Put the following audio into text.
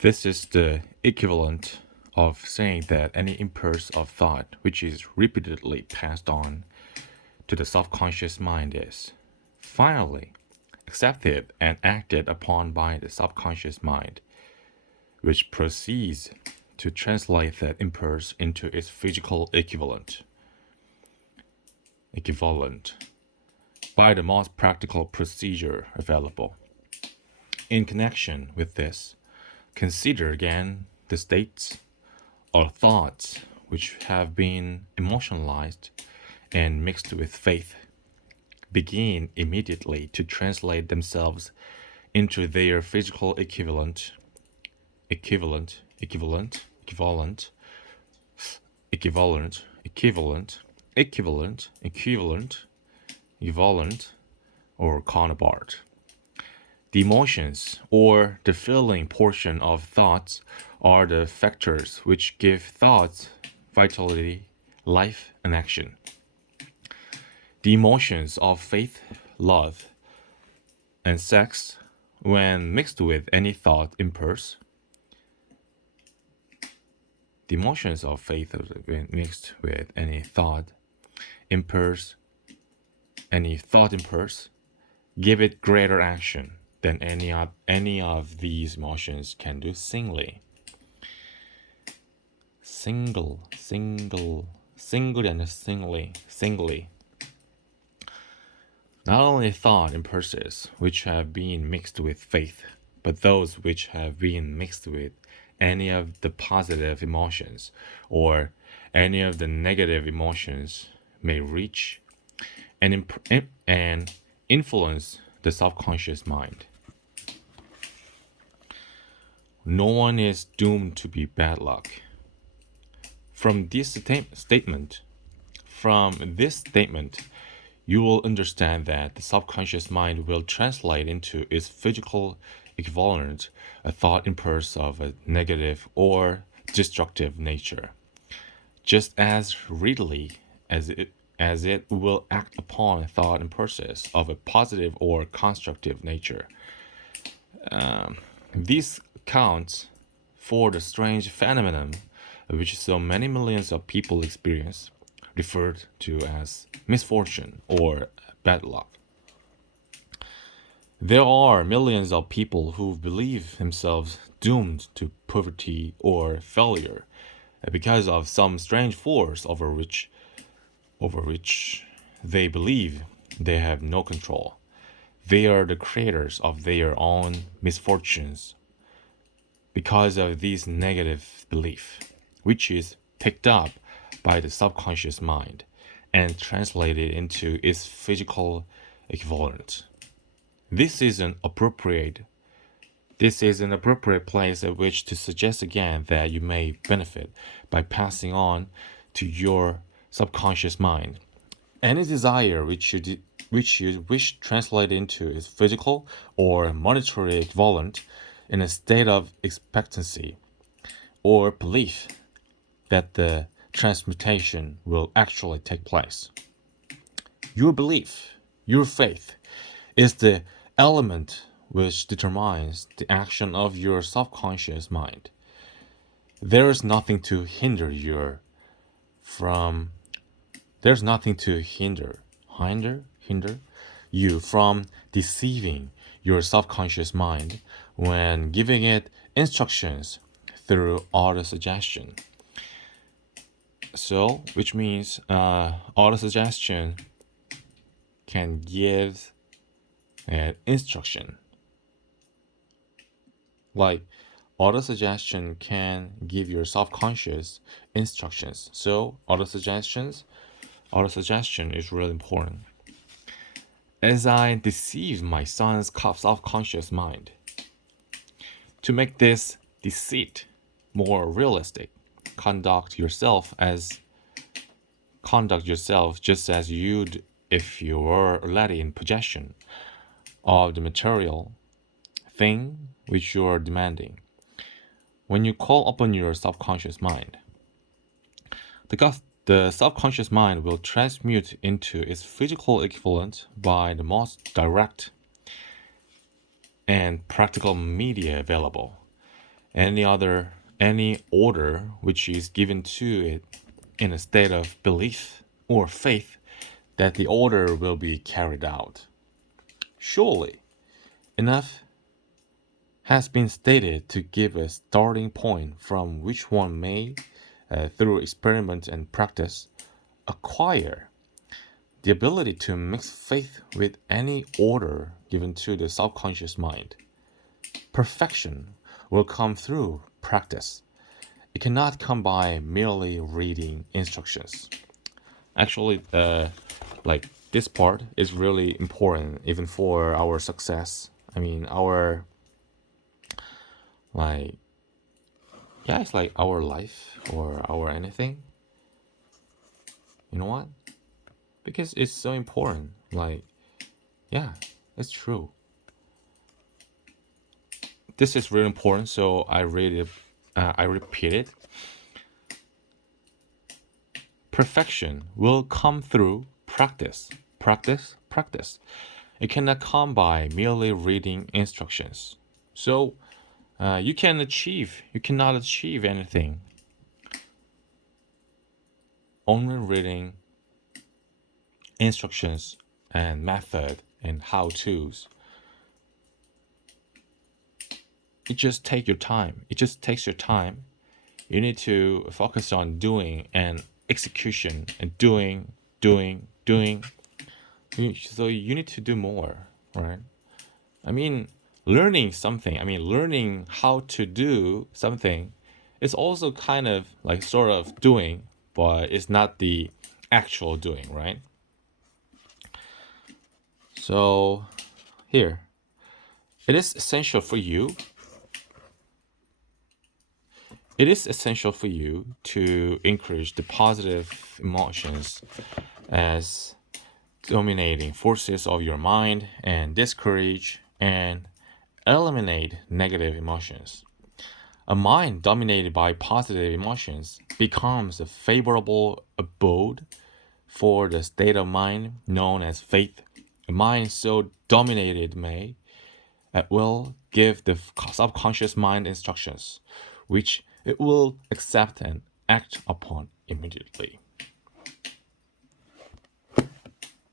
This is the equivalent of saying that any impulse of thought which is repeatedly passed on to the subconscious mind is finally accepted and acted upon by the subconscious mind, which proceeds to translate that impulse into its physical equivalent by the most practical procedure available. In connection with this, consider again the states or thoughts which have been emotionalized and mixed with faith begin immediately to translate themselves into their physical equivalent, or counterpart. The emotions, or the feeling portion of thoughts, are the factors which give thoughts vitality, life, and action. The emotions of faith, love, and sex, when mixed with any thought impulse, the emotions of faith when mixed with impulse, any thought impulse, give it greater action than any of these emotions can do singly. Singly and singly. Not only thought impulses which have been mixed with faith, but those which have been mixed with any of the positive emotions or any of the negative emotions may reach and influence the subconscious mind. No one is doomed to be bad luck. From this statement, you will understand that the subconscious mind will translate into its physical equivalent a thought impulse of a negative or destructive nature, just as readily as it will act upon thought impulses of a positive or constructive nature. This accounts for the strange phenomenon which so many millions of people experience, referred to as misfortune or bad luck. There are millions of people who believe themselves doomed to poverty or failure because of some strange force over which they believe they have no control. They are the creators of their own misfortunes because of this negative belief, which is picked up by the subconscious mind and translated into its physical equivalent. This is an appropriate place at which to suggest again that you may benefit by passing on to your subconscious mind any desire which you wish translated into its physical or monetary equivalent in a state of expectancy or belief that the transmutation will actually take place. Your belief, your faith, is the element which determines the action of your subconscious mind. There's nothing to hinder you from deceiving your subconscious mind when giving it instructions through auto-suggestion. So, which means auto-suggestion can give an instruction. Like auto-suggestion can give your subconscious instructions. So auto-suggestion is really important. As I deceive my son's subconscious mind, to make this deceit more realistic, conduct yourself just as you'd if you were already in possession of the material thing which you are demanding. When you call upon your subconscious mind, the subconscious mind will transmute into its physical equivalent by the most direct and practical media available. any order which is given to it in a state of belief or faith that the order will be carried out. Surely, enough has been stated to give a starting point from which one may, through experiment and practice, acquire the ability to mix faith with any order given to the subconscious mind. Perfection will come through practice. It cannot come by merely reading instructions. Actually, like this part is really important even for our success. I mean, our like yeah, it's like our life or our anything. You know what? Because it's so important. Like, yeah, it's true. This is really important, so I read it. I repeat it. Perfection will come through practice, practice, practice. It cannot come by merely reading instructions. So you cannot achieve anything only reading instructions and method and how-tos. It just takes your time. It just takes your time. You need to focus on doing and execution and doing. So you need to do more, right? I mean, learning how to do something is also kind of like sort of doing, but it's not the actual doing, right? So here, it is essential for you. It is essential for you to encourage the positive emotions as dominating forces of your mind and discourage and eliminate negative emotions. A mind dominated by positive emotions becomes a favorable abode for the state of mind known as faith. A mind so dominated may at will give the subconscious mind instructions, which it will accept and act upon immediately.